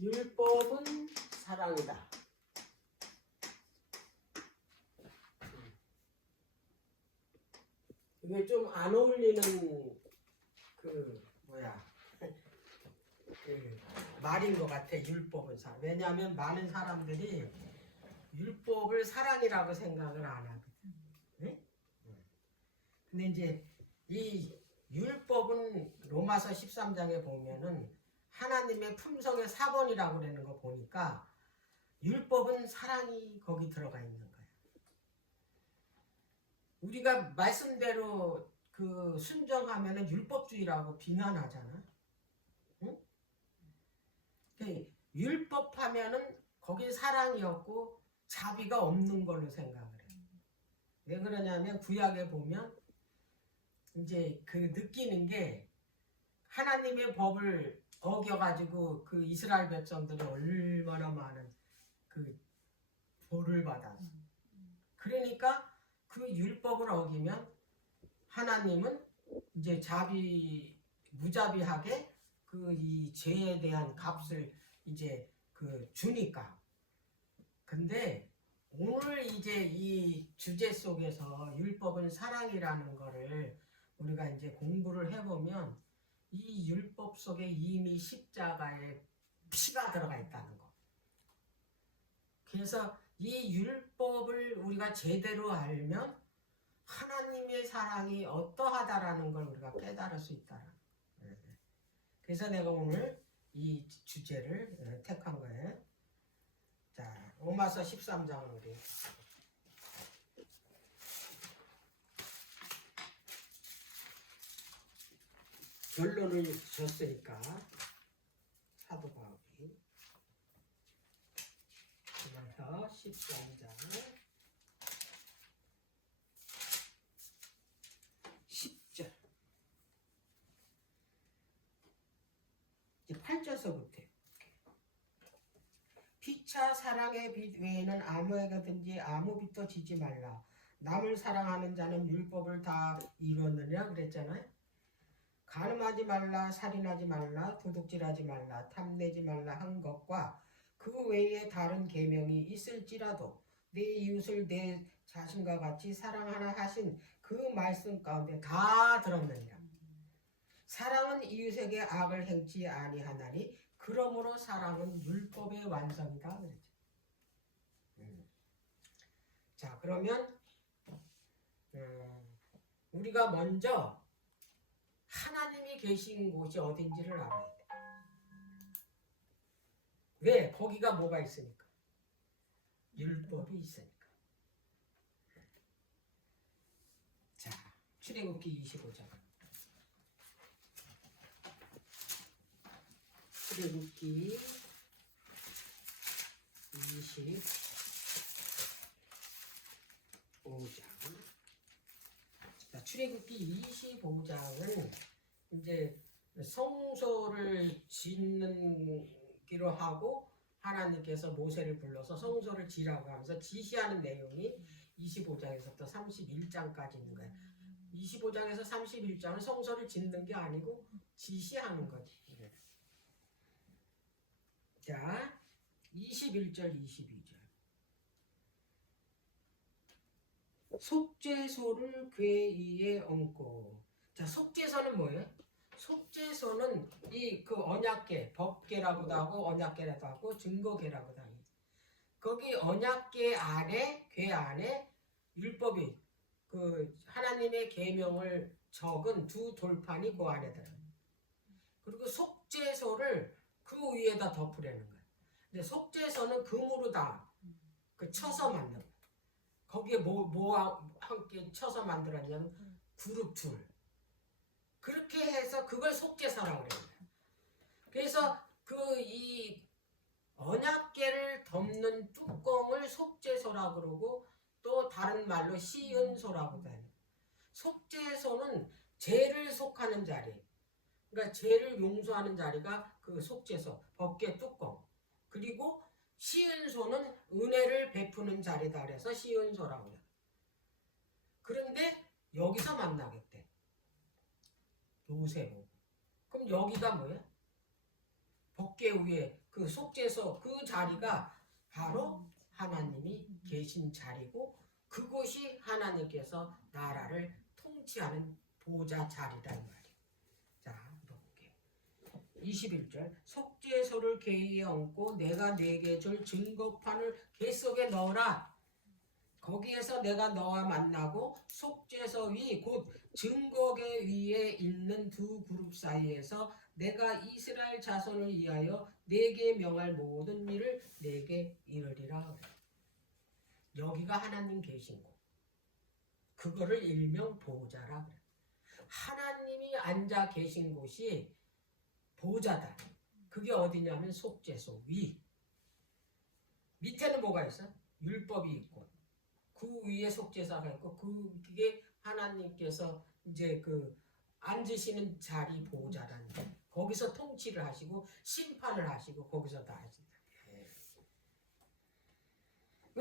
율법은 사랑이다. 이게 좀 안 어울리는 그 말인 것 같아. 율법은 사랑. 왜냐하면 많은 사람들이 율법을 사랑이라고 생각을 안 하거든. 네? 근데 이제 이 율법은 로마서 13장에 보면은 하나님의 품성의 4번이라고 그러는 거 보니까 율법은 사랑이 거기 들어가 있는 거예요. 우리가 말씀대로 그 순종하면은 율법주의라고 비난하잖아. 응? 율법하면은 거기 사랑이었고 자비가 없는 걸로 생각을 해. 왜 그러냐면 구약에 보면 이제 그 느끼는 게 하나님의 법을 어겨가지고 그 이스라엘 백성들이 얼마나 많은 그 벌을 받았어. 그러니까 그 율법을 어기면 하나님은 이제 무자비하게 그 이 죄에 대한 값을 이제 그 주니까. 근데 오늘 이제 이 주제 속에서 율법은 사랑이라는 거를 우리가 이제 공부를 해보면 이 율법 속에 이미 십자가에 피가 들어가 있다는 거. 그래서 이 율법을 우리가 제대로 알면 하나님의 사랑이 어떠하다라는 걸 우리가 깨달을 수 있다. 그래서 내가 오늘 이 주제를 택한 거예요. 자, 로마서 13장을 우리 결론을 줬으니까 사도 바울이 로마서 13장 10절 이제 8절서부터 피차 사랑의 빛 외에는 아무에게든지 아무 빛도 지지 말라. 남을 사랑하는 자는 율법을 다 이뤘느냐 그랬잖아요. 간음하지 말라, 살인하지 말라, 도둑질하지 말라, 탐내지 말라 한 것과 그 외에 다른 계명이 있을지라도 내 이웃을 내 자신과 같이 사랑하라 하신 그 말씀 가운데 다 들었느니라. 사랑은 이웃에게 악을 행치 아니하나니 그러므로 사랑은 율법의 완성이다 그랬죠. 자, 그러면 우리가 먼저 하나님이 계신 곳이 어딘지를 알아야 돼. 왜? 거기가 뭐가 있으니까? 율법이 있으니까. 자, 출애굽기 25장. 출애굽기 25장. 자, 출애굽기 25장은 이제 성소를 짓기로 하고 하나님께서 모세를 불러서 성소를 지라고 하면서 지시하는 내용이 25장에서부터 31장까지 있는 거예요. 25장에서 31장은 성소를 짓는 게 아니고 지시하는 거지. 자, 21절, 22절. 속죄소를 궤 위에 얹고. 자, 속죄소는 뭐예요? 속죄소는 이 그 언약궤, 법궤라고도 하고 언약궤라고 하고 증거궤라고도 하고. 거기 언약궤 안에, 궤 안에 율법이 그 하나님의 계명을 적은 두 돌판이 그 안에 들어요. 그리고 속죄소를 그 위에다 덮으려는 거예요. 근데 속죄소는 금으로 다 그 쳐서 만든 거예요. 거기에 뭐와 함께 쳐서 만들었냐면 그룹 둘. 그렇게 해서 그걸 속죄소라고 그래요. 그래서 그 이 언약궤를 덮는 뚜껑을 속죄소라고 그러고 또 다른 말로 시은소라고도 해요. 속죄소는 죄를 속하는 자리. 그러니까 죄를 용서하는 자리가 그 속죄소, 법궤 뚜껑. 그리고 시은소는 은혜를 베푸는 자리다 그래서 시은소라고 해요. 그런데 여기서 만나겠대. 요새로. 그럼 여기가 뭐야? 법궤 위에 그 속죄소 그 자리가 바로 하나님이 계신 자리고 그곳이 하나님께서 나라를 통치하는 보좌 자리란 말이에요. 자, 볼게요. 21절 속죄소를 궤에 얹고 내가 네게 줄 증거판을 궤 속에 넣어라. 거기에서 내가 너와 만나고 속죄소 위 곧 증거궤 위에 있는 두 그룹 사이에서 내가 이스라엘 자손을 위하여 네게 명할 모든 일을 네게 이르리라. 여기가 하나님 계신 곳. 그거를 일명 보좌라 그래. 하나님이 앉아 계신 곳이 보좌다. 그게 어디냐면 속죄소 위. 밑에는 뭐가 있어? 율법이 있고 그 위에 속죄사가 있고 그게 하나님께서 이제 그 앉으시는 자리 보좌라는 거. 거기서 통치를 하시고 심판을 하시고 거기서 다 하신다.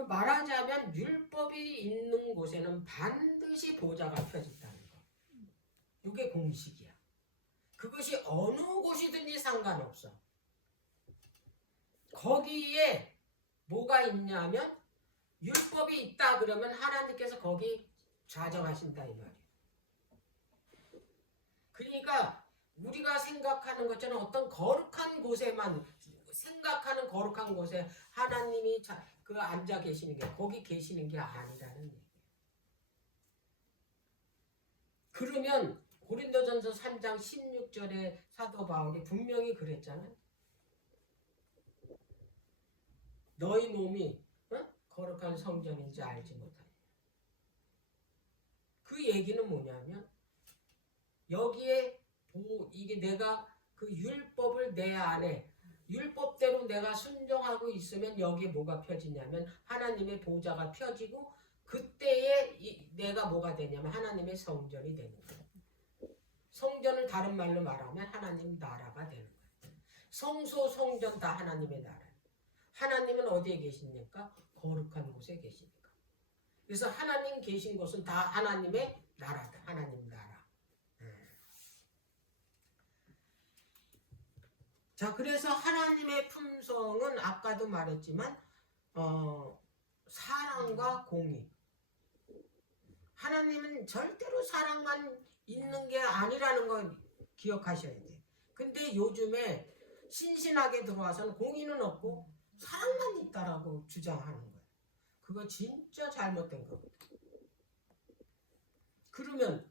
말하자면 율법이 있는 곳에는 반드시 보좌가 펴진다는 거. 이게 공식이야. 그것이 어느 곳이든지 상관없어. 거기에 뭐가 있냐면 율법이 있다 그러면 하나님께서 거기 좌정하신다 이 말이에요. 그러니까 우리가 생각하는 것처럼 어떤 거룩한 곳에만 생각하는 거룩한 곳에 하나님이 그 앉아 계시는 게 거기 계시는 게 아니라는 얘기예요. 그러면 고린도전서 3장 16절에 사도 바울이 분명히 그랬잖아요. 너희 몸이 거룩한 성전인지 알지 못하냐. 그 얘기는 뭐냐면 여기에 이게 내가 그 율법을 내 안에 율법대로 내가 순종하고 있으면 여기에 뭐가 펴지냐면 하나님의 보좌가 펴지고 그때에 내가 뭐가 되냐면 하나님의 성전이 되는 거예요. 성전을 다른 말로 말하면 하나님 나라가 되는 거예요. 성소 성전 다 하나님의 나라. 하나님은 어디에 계십니까? 거룩한 곳에 계십니까? 그래서 하나님 계신 곳은 다 하나님의 나라다. 하나님 나라. 자, 그래서 하나님의 품성은 아까도 말했지만 사랑과 공의. 하나님은 절대로 사랑만 있는 게 아니라는 걸 기억하셔야 돼. 근데 요즘에 신신하게 들어와서는 공의는 없고 사랑만 있다라고 주장하는 거예요. 그거 진짜 잘못된 거거든. 그러면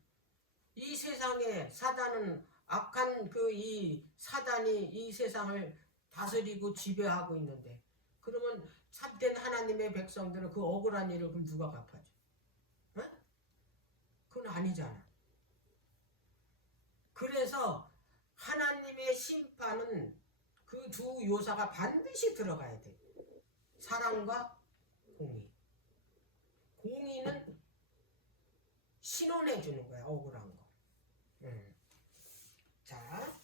이 세상에 사단은 악한 그 이 사단이 이 세상을 다스리고 지배하고 있는데 그러면 참된 하나님의 백성들은 그 억울한 일을 그럼 누가 갚아줘? 응? 그건 아니잖아. 그래서 하나님의 심판은 그 두 요소가 반드시 들어가야 돼. 사랑과 공의. 공의는 신원해 주는 거야. 억울한 거. 자,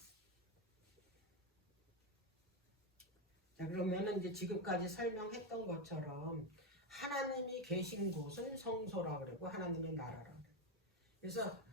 그러면은 이제 지금까지 설명했던 것처럼 하나님이 계신 곳은 성소라 그러고 하나님의 나라라 그래. 그래서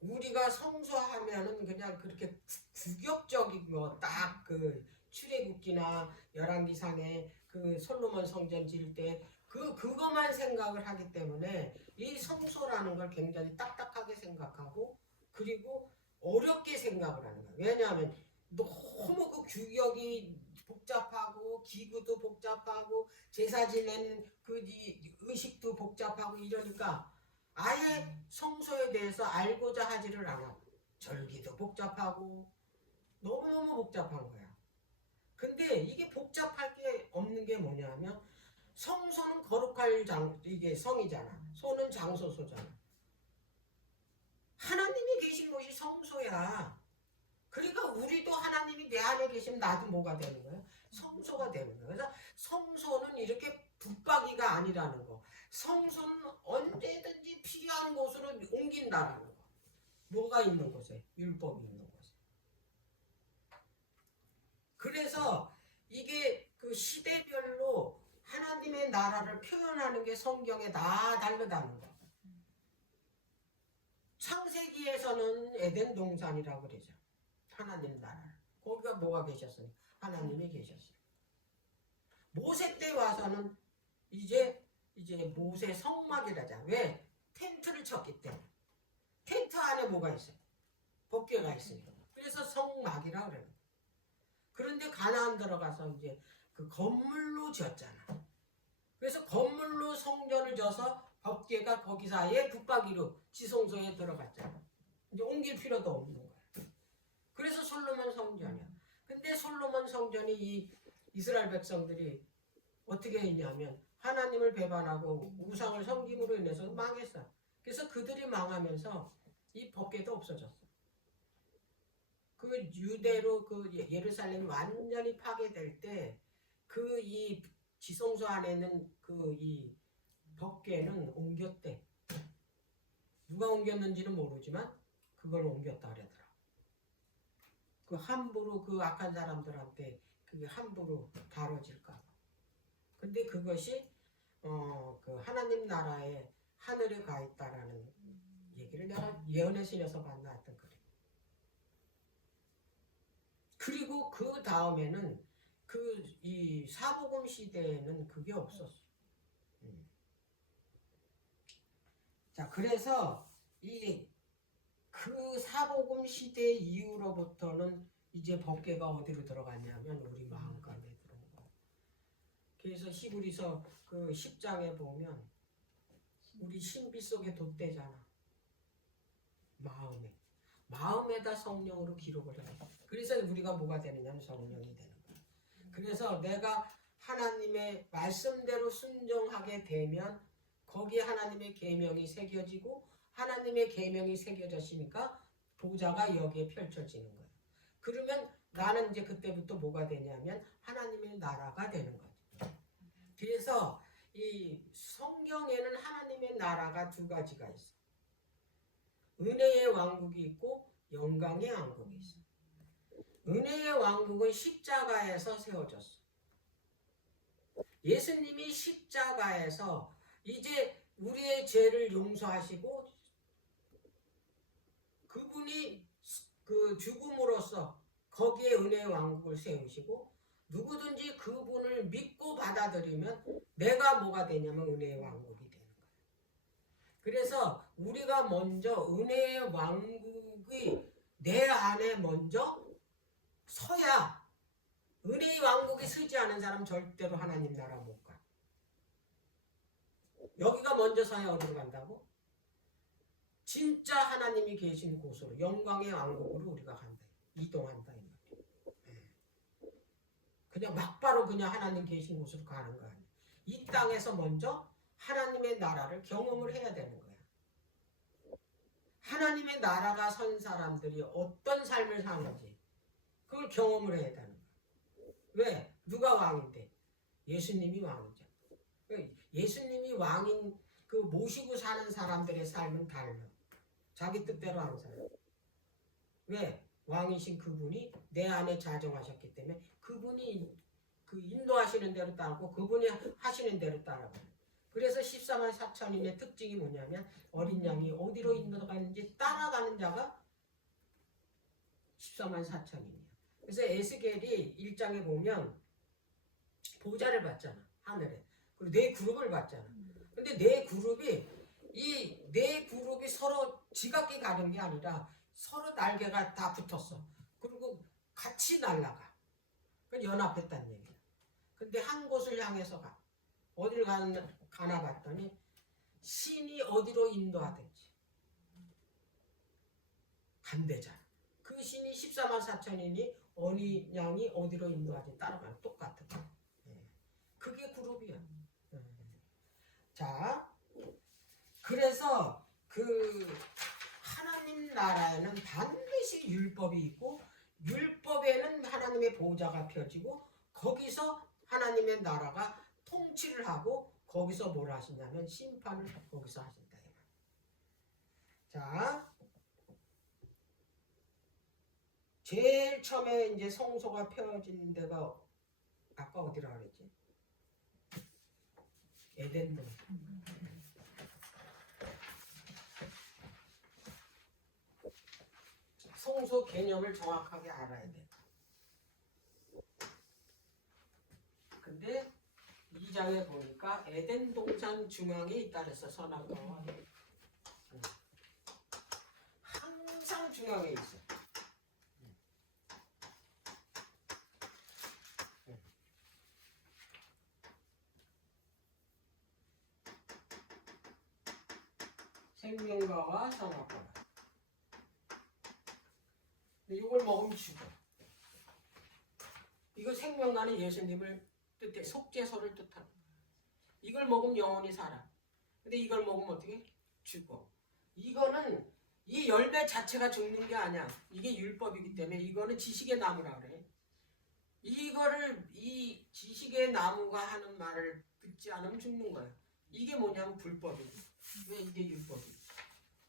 우리가 성소하면은 그냥 그렇게 구격적인 거 딱 그 출애굽기나 열왕기상에 그 솔로몬 성전 지을 때 그것만 생각을 하기 때문에 이 성소라는 걸 굉장히 딱딱하게 생각하고 그리고 어렵게 생각을 하는 거예요. 왜냐하면 너무 그 규격이 복잡하고 기구도 복잡하고 제사 지내는 그 의식도 복잡하고 이러니까 아예 성소에 대해서 알고자 하지를 않아. 절기도 복잡하고 너무너무 복잡한 거야. 근데 이게 복잡할 게 없는 게 뭐냐면 성소는 거룩할 이게 성이잖아. 소는 장소소잖아. 하나님이 계신 곳이 성소야. 그러니까 우리도 하나님이 내 안에 계시면 나도 뭐가 되는 거야? 성소가 되는 거야. 그래서 성소는 이렇게 붙박이가 아니라는 거. 성소는 언제든지 필요한 곳으로 옮긴다라는 거. 뭐가 있는 곳에? 율법이 있는 곳에. 그래서 이게 그 시대별로 하나님의 나라를 표현하는 게 성경에 다 다르다는 거. 창세기에서는 에덴 동산이라고 그러죠. 하나님 나라. 거기가 뭐가 계셨어요? 하나님이 계셨어요. 모세 때 와서는 이제 모세 성막이라자. 왜? 텐트를 쳤기 때문에. 텐트 안에 뭐가 있어요? 법궤가 있으니까. 그래서 성막이라 그래요. 그런데 가나안 들어가서 이제 그 건물로 지었잖아. 그래서 건물로 성전을 져서 법궤가 거기서 아예 붙박이로 지성소에 들어갔잖아. 이제 옮길 필요도 없는 거야. 그래서 솔로몬 성전이야. 근데 솔로몬 성전이 이 이스라엘 백성들이 어떻게 했냐면 하나님을 배반하고 우상을 섬김으로 인해서 망했어. 그래서 그들이 망하면서 이 법궤도 없어졌어. 그 유대로 그 예루살렘이 완전히 파괴될 때 그 이 지성소 안에 있는 그 이 법궤는 옮겼대. 누가 옮겼는지는 모르지만 그걸 옮겼다 그러더라. 그 함부로 그 악한 사람들한테 그게 함부로 다뤄질까 봐. 근데 그것이 그 하나님 나라에 하늘에 가 있다라는 얘기를 내가 예언의 신에서 만났던 그래. 그리고 그 다음에는 그 이 사복음 시대에는 그게 없었어. 자, 그래서 이 그 사복음 시대 이후로부터는 이제 법궤가 어디로 들어갔냐면 우리 마음가에 들어온 거야. 그래서 히브리서 그 10장에 보면 우리 신비 속에 돛대잖아. 마음에다 성령으로 기록을 해. 그래서 우리가 뭐가 되느냐면 성령이 되는 거야. 그래서 내가 하나님의 말씀대로 순종하게 되면 거기에 하나님의 계명이 새겨지고 하나님의 계명이 새겨졌으니까 보좌가 여기에 펼쳐지는 거예요. 그러면 나는 이제 그때부터 뭐가 되냐면 하나님의 나라가 되는 거죠. 그래서 이 성경에는 하나님의 나라가 두 가지가 있어. 은혜의 왕국이 있고 영광의 왕국이 있어. 은혜의 왕국은 십자가에서 세워졌어. 예수님이 십자가에서 이제 우리의 죄를 용서하시고 그분이 그 죽음으로써 거기에 은혜의 왕국을 세우시고 누구든지 그분을 믿고 받아들이면 내가 뭐가 되냐면 은혜의 왕국이 되는 거예요. 그래서 우리가 먼저 은혜의 왕국이 내 안에 먼저 서야 은혜의 왕국이 서지 않은 사람 절대로 하나님 나라 못 가. 여기가 먼저 서야 어디로 간다고? 진짜 하나님이 계신 곳으로 영광의 왕국으로 우리가 간다. 이동한다. 그냥 막바로 그냥 하나님 계신 곳으로 가는 거 아니야. 이 땅에서 먼저 하나님의 나라를 경험을 해야 되는 거야. 하나님의 나라가 선 사람들이 어떤 삶을 사는지 그걸 경험을 해야 되는 거야. 왜? 누가 왕인데? 예수님이 왕이죠. 예수님이 왕인 그 모시고 사는 사람들의 삶은 달라. 자기 뜻대로 하는 사람. 왜? 왕이신 그분이 내 안에 자정하셨기 때문에 그분이 그 인도하시는 대로 따르고 그분이 하시는 대로 따라가요. 그래서 14만 4천인의 특징이 뭐냐면 어린 양이 어디로 인도가는지 따라가는 자가 14만 4천이에요. 그래서 에스겔이 1장에 보면 보좌를 봤잖아. 하늘에. 그리고 네 그룹을 봤잖아. 근데 네 그룹이 서로 지각기 가는 게 아니라 서로 날개가 다 붙었어. 그리고 같이 날아가. 연합했다는 얘기야. 근데 한 곳을 향해서 가. 어디를 가나 봤더니 신이 어디로 인도하든지 간대잖아. 그 신이 14만 4천이니 어린 양이 어디로 인도하든지 따라가는 똑같은 거야. 그게 그룹이야. 자, 그래서 그 하나님 나라에는 반드시 율법이 있고 율법에는 하나님의 보좌가 펴지고 거기서 하나님의 나라가 통치를 하고 거기서 뭘 하시냐면 심판을 거기서 하신다. 자, 제일 처음에 이제 성소가 펴진 데가 아까 어디라 그랬지? 에덴동. 성소 개념을 정확하게 알아야 돼. 12장에 보니까 에덴 동산 중앙에 있다 그랬어. 선악과와 항상 중앙에 있어. 생명과와 선악과. 이걸 먹으면 죽어. 이거 생명과는 예수님을 뜻해 속죄소를 뜻합니다. 이걸 먹으면 영원히 살아. 근데 이걸 먹으면 어떻게? 죽어. 이거는 이 열매 자체가 죽는 게 아니야. 이게 율법이기 때문에 이거는 지식의 나무라 그래. 이거를 이 지식의 나무가 하는 말을 듣지 않으면 죽는 거야. 이게 뭐냐면 불법이고. 왜 이게 율법이?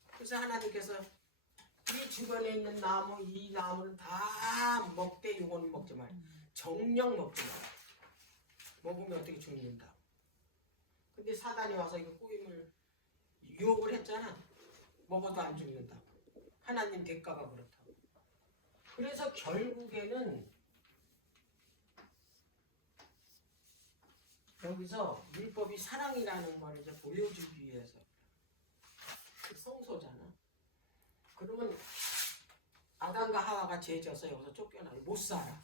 그래서 하나님께서 이 주변에 있는 나무, 이 나무는 다 먹되 이거는 먹지 말라. 정령 먹지 말라. 먹으면 어떻게 죽는다. 근데 사단이 와서 이거 꾸임을 유혹을 했잖아. 먹어도 안 죽는다고. 하나님 대가가 그렇다고. 그래서 결국에는 여기서 율법이 사랑이라는 걸 이제 보여주기 위해서 그 성소잖아. 그러면 아담과 하와가 죄 져서 여기서 쫓겨나요. 못 살아.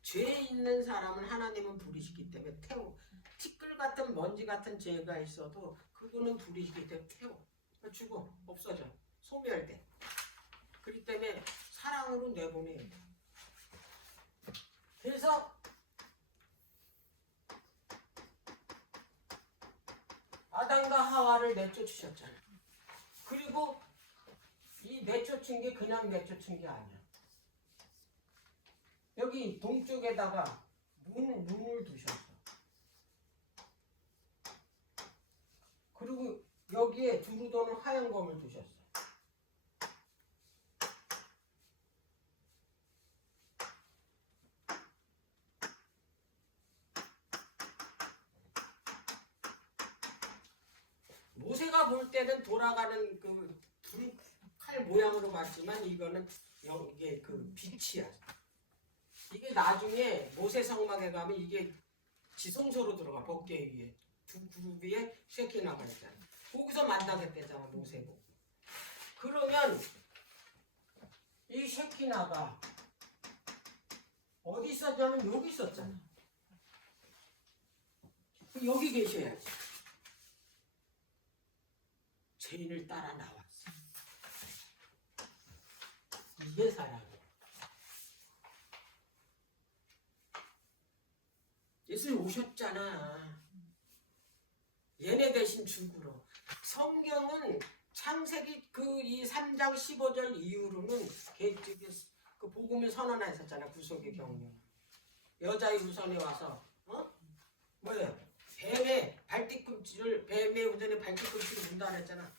죄 있는 사람은 하나님은 부리시기 때문에 태워. 티끌 같은 먼지 같은 죄가 있어도 그거는 부리시기 때문에 태워. 죽어. 없어져. 소멸돼. 그렇기 때문에 사랑으로 내보내야 돼. 그래서 아담과 하와를 내쫓으셨잖아. 그리고 이 내쫓은 게 그냥 내쫓은 게 아니야. 여기 동쪽에다가 문을 두셨어. 그리고 여기에 두루 도는 하얀 검을 두셨어. 모세가 볼 때는 돌아가는 그 칼 모양으로 봤지만 이거는 이게 그 빛이야. 이게 나중에 모세 성막에 가면 이게 지성소로 들어가. 법궤 위에 두 그룹 위에 쉐키나가 있잖아. 거기서 만나겠대잖아 모세고. 그러면 이 쉐키나가 어디 있었냐면 여기 있었잖아. 여기 계셔야지. 죄인을 따라 나왔어. 이게 사랑이야. 예수님 오셨잖아. 얘네 대신 죽으러. 성경은 창세기 이 3장 15절 이후로는 그 복음을 선언했었잖아. 구속의 경륜. 여자의 우선에 와서 뭐예요? 뱀의 우선에 발뒤꿈치를 문다 그랬잖아.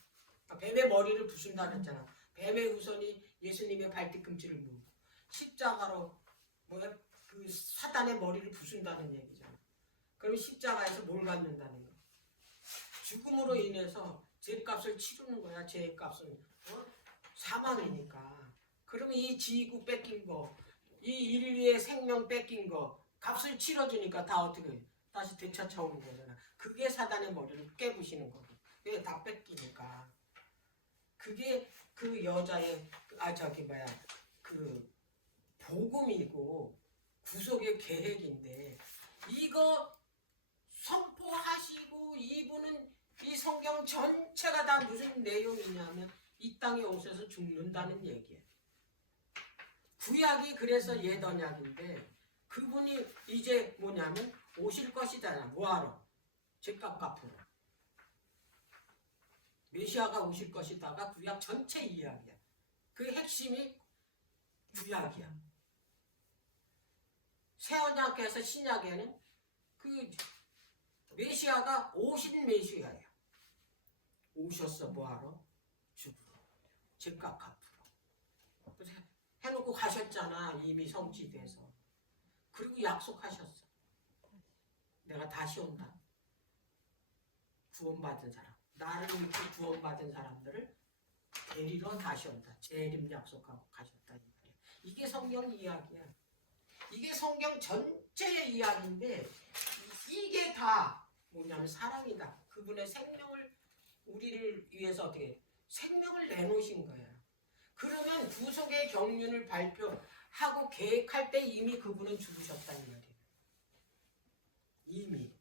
뱀의 머리를 부순다 그랬잖아. 뱀의 우선이 예수님의 발뒤꿈치를 물고 십자가로 그 사단의 머리를 부순다는 얘기잖아. 그럼 십자가에서 뭘 받는다는 거야? 죽음으로 인해서 죄값을 치르는 거야. 죄값은 사망이니까. 그러면 이 지구 뺏긴 거, 이 인류의 생명 뺏긴 거 값을 치러주니까 다 어떻게 해? 다시 되찾아오는 거잖아. 그게 사단의 머리를 깨부시는 거고. 그게 다 뺏기니까. 그게 그 여자의 그 복음이고 구속의 계획인데 이거 선포하시고 이분은 이 성경 전체가 다 무슨 내용이냐면 이 땅에 오셔서 죽는다는 얘기예요. 구약이 그래서 옛 언약인데 그분이 이제 뭐냐면 오실 것이잖아. 뭐하러? 죄값 갚으러. 메시아가 오실 것이다가 구약 전체 이야기야. 그 핵심이 구약이야. 새 언약에서 신약에는 그 메시아가 오신 메시아야. 오셨어 뭐하러? 죽으러. 죄값 갚으러. 해놓고 가셨잖아. 이미 성취돼서. 그리고 약속하셨어. 내가 다시 온다. 구원받은 사람. 나를 믿고 구원받은 사람들을 데리러 다시 온다. 재림 약속하고 가셨다. 이게 성경 이야기야. 이게 성경 전체의 이야기인데 이게 다 뭐냐면 사랑이다. 그분의 생명을 우리를 위해서 어떻게 생명을 내놓으신 거야. 그러면 구속의 경륜을 발표하고 계획할 때 이미 그분은 죽으셨다는 말이에요. 이미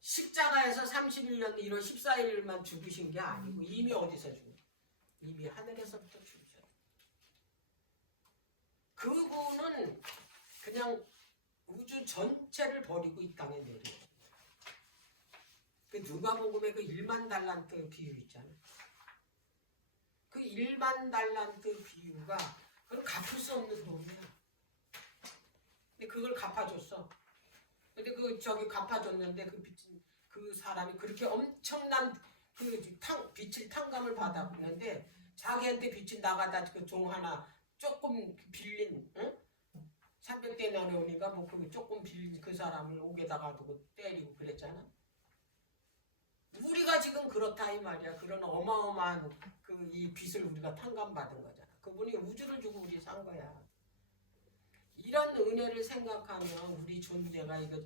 십자가에서 31년 1월 14일만 죽으신 게 아니고 이미 어디서 죽어? 이미 하늘에서부터 죽으셨어요. 그분은 그냥 우주 전체를 버리고 이 땅에 내려요. 그 누가복음의 그 1만 달란트 비유 있잖아요. 그 1만 달란트 비유가 그걸 갚을 수 없는 돈이야. 근데 그걸 갚아줬어. 근데 그 저기 갚아줬는데 그 사람이 그렇게 엄청난 그 빚을 탕감을 받았는데 자기한테 빚이 나가다 그 종 하나 조금 빌린 300데나리온인가 뭐 그 조금 빌린 그 사람을 옥에다가 두고 때리고 그랬잖아. 우리가 지금 그렇다 이 말이야. 그런 어마어마한 그 이 빚을 우리가 탕감받은 거잖아. 그분이 우주를 주고 우리 산 거야. 이런 은혜를 생각하면 우리 존재가 이거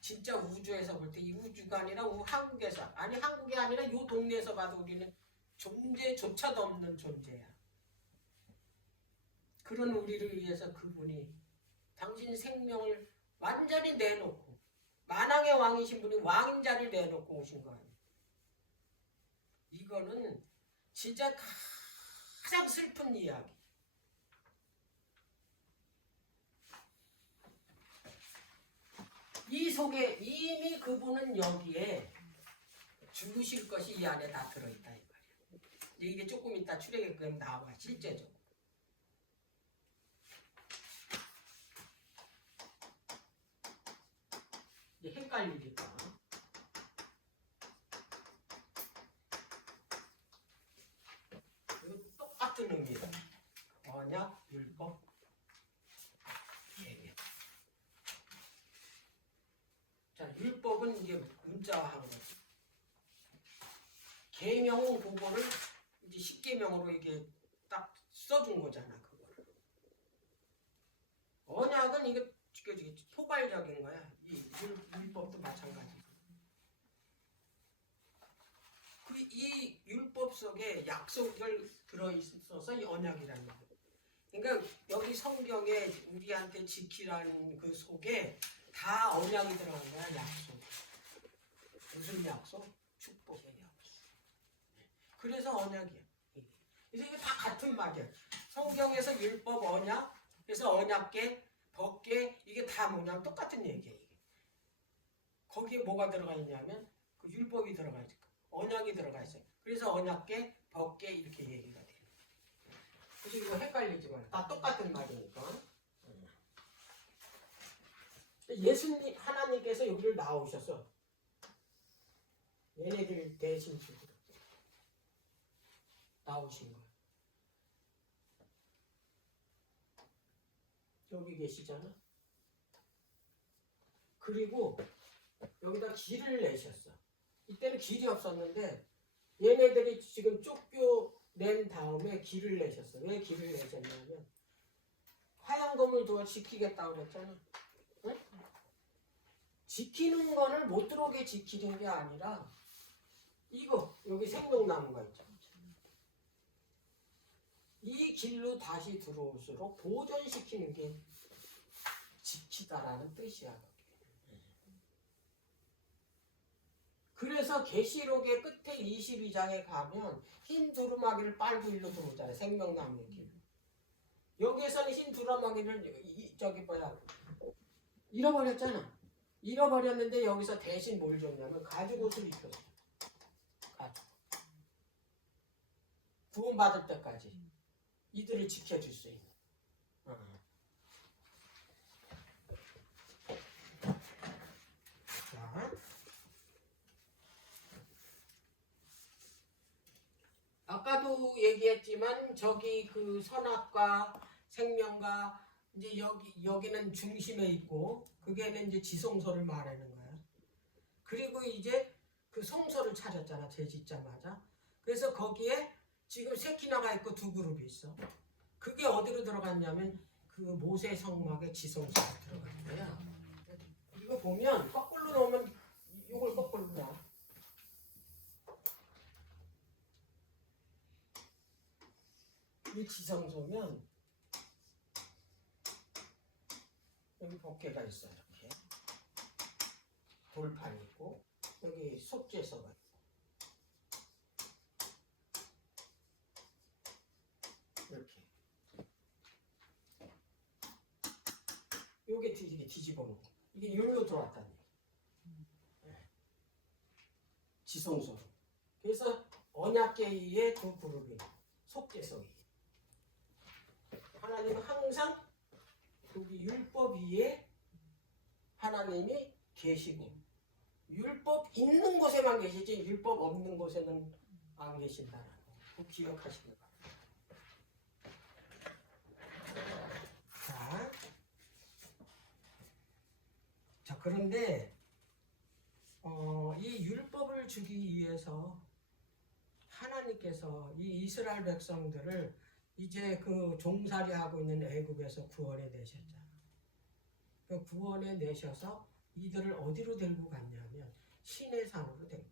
진짜 우주에서 볼 때 이 우주가 아니라 한국에서 아니 한국이 아니라 이 동네에서 봐도 우리는 존재조차도 없는 존재야. 그런 우리를 위해서 그분이 당신 생명을 완전히 내놓고 만왕의 왕이신 분이 왕자를 내놓고 오신 거 아니에요. 이거는 진짜 가장 슬픈 이야기. 이 속에 이미 그분은 여기에 죽으실 것이 이 안에 다 들어있다 이 말이야. 이게 조금 이따 출애굽에 나와 실제적으로. 이게 헷갈리니까. 이거 똑같은 의미다. 언약, 율법, 계명. 자, 율법은 이제 문자화한 거지. 계명은 그거를 이제 십계명으로 이게 딱 써준 거잖아, 그거를. 언약은 이게 포괄적인 거야. 이 율법도 마찬가지고. 이 율법 속에 약속을 들어있어서 이 언약이라는 거야. 그러니까 여기 성경에 우리한테 지키라는 그 속에 다 언약이 들어간 거야, 약속. 무슨 약속? 축복의 약속. 그래서 언약이야. 그래서 이게 다 같은 말이야. 성경에서 율법, 언약, 그래서 언약계, 법계, 이게 다 뭐냐면 똑같은 얘기야. 이게. 거기에 뭐가 들어가 있냐면 그 율법이 들어가 있고 언약이 들어가 있어요. 그래서 언약계, 법계 이렇게 얘기가 돼요. 그래서 이거 헷갈리지 말아요. 다 똑같은 말이니까. 예수님, 하나님께서 여기를 나오셔서 얘네들 대신 주고 나오신 거예요. 여기 계시잖아. 그리고 여기다 길을 내셨어. 이때는 길이 없었는데 얘네들이 지금 쫓겨낸 다음에 길을 내셨어. 왜 길을 내셨냐면 화양검을 두어 지키겠다고 그랬잖아. 응? 지키는 거를 못 들어오게 지키는 게 아니라 이거 여기 생명나무가 있죠. 이 길로 다시 들어올수록 보존시키는 게 지키다라는 뜻이야. 그래서 계시록의 끝에 22장에 가면 흰 두루마기를 빨고 일로 들어오잖아요. 생명나무의 길. 여기에서는 흰 두루마기를 잃어버렸잖아. 잃어버렸는데 여기서 대신 뭘 줬냐면 가죽옷을 입혔어. 가죽. 구원받을 때까지 이들을 지켜줄 수 있는. 자, 아까도 얘기했지만 저기 그 선악과 생명과 이제 여기는 중심에 있고 그게는 이제 지성소를 말하는 거야. 그리고 이제 그 성소를 찾았잖아. 죄 짓자마자. 그래서 거기에 지금 세키나가 있고 두 그룹이 있어. 그게 어디로 들어갔냐면 그 모세 성막의 지성소로 들어간 거야. 이거 보면 거꾸로 놓으면 이걸 거꾸로 놔. 이 지성소면 여기 법계가 있어. 이렇게 돌판이 있고 여기 속죄서가 있고 이렇게 요게 이게 뒤집어 놓고 이게 여기로 들어왔다는 얘기. 지성소. 그래서 언약계의 두 그룹이 속죄서이. 하나님은 항상 여기 율법 위에 하나님이 계시고 율법 있는 곳에만 계시지 율법 없는 곳에는 안 계신다는 거 기억하시기 바랍니다. 자 그런데 이 율법을 주기 위해서 하나님께서 이 이스라엘 백성들을 이제 그 종살이하고 있는 애굽에서 구원해 내셨잖아. 그 구원해 내셔서 이들을 어디로 데리고 갔냐면 시내산으로 데리고.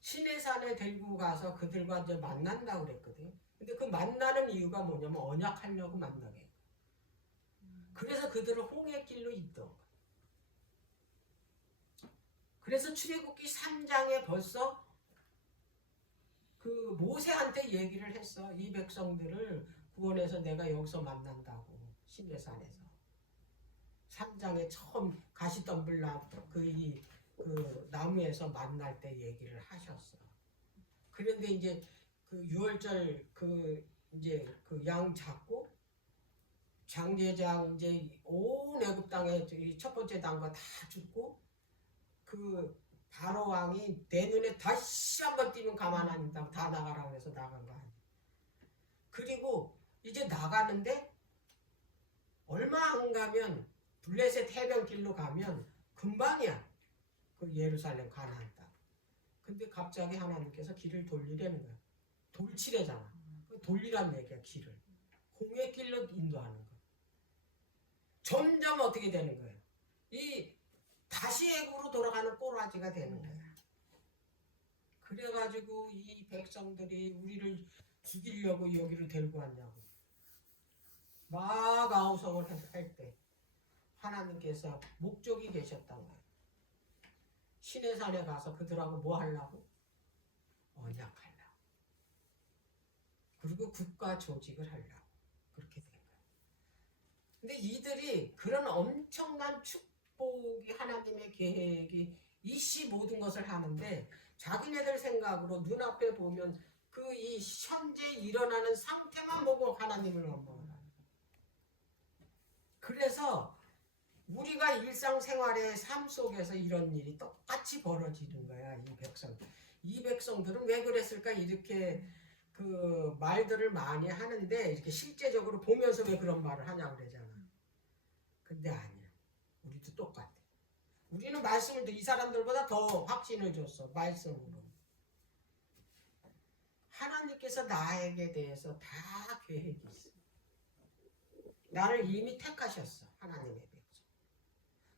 시내산에 데리고 가서 그들과 이제 만난다고 그랬거든. 근데 그 만나는 이유가 뭐냐면 언약하려고 만나게. 그래서 그들을 홍해길로 인도한 거야. 그래서 출애굽기 3장에 벌써 그 모세한테 얘기를 했어. 이 백성들을 구원해서 내가 여기서 만난다고. 시내산에서. 3장에 처음 가시덤불 그 나무에서 만날 때 얘기를 하셨어. 그런데 이제 그 6월절 이제 그 양 잡고 장제장 이제 온 애굽 땅에 첫 번째 당과 다 죽고 그 바로 왕이 내 눈에 다시 한번 띄면 가만 안 둔다고 다 나가라고 해서 나간 거 아니야. 그리고 이제 나가는데 얼마 안 가면 블레셋 해변길로 가면 금방이야. 그 예루살렘 가나안 땅. 근데 갑자기 하나님께서 길을 돌리라는 거야. 돌치래잖아. 돌리란 얘기야 길을. 홍해길로 인도하는 거야. 점점 어떻게 되는 거예요? 이 다시 애굽으로 돌아가는 꼬라지가 되는 거야. 그래가지고 이 백성들이 우리를 죽이려고 여기로 데리고 왔냐고. 막 아우성을 할 때 하나님께서 목적이 계셨단 말이야. 시내산에 가서 그들하고 뭐 하려고? 언약하려고. 그리고 국가 조직을 하려고. 그렇게 된 거야. 근데 이들이 그런 엄청난 축복이 하나님의 계획이 이씨 모든 것을 하는데 자기네들 생각으로 눈앞에 보면 그 이 현재 일어나는 상태만 보고 하나님을 원망을 하는 거야. 그래서 우리가 일상생활의 삶 속에서 이런 일이 똑같이 벌어지는 거야. 이 백성들은 왜 그랬을까? 이렇게 그 말들을 많이 하는데 이렇게 실제적으로 보면서 왜 그런 말을 하냐고 그러잖아. 근데 아니야. 우리도 똑같아. 우리는 말씀을 이 사람들보다 더 확신을 줬어. 말씀으로. 하나님께서 나에게 대해서 다 계획이 있어. 나를 이미 택하셨어. 하나님의 백성.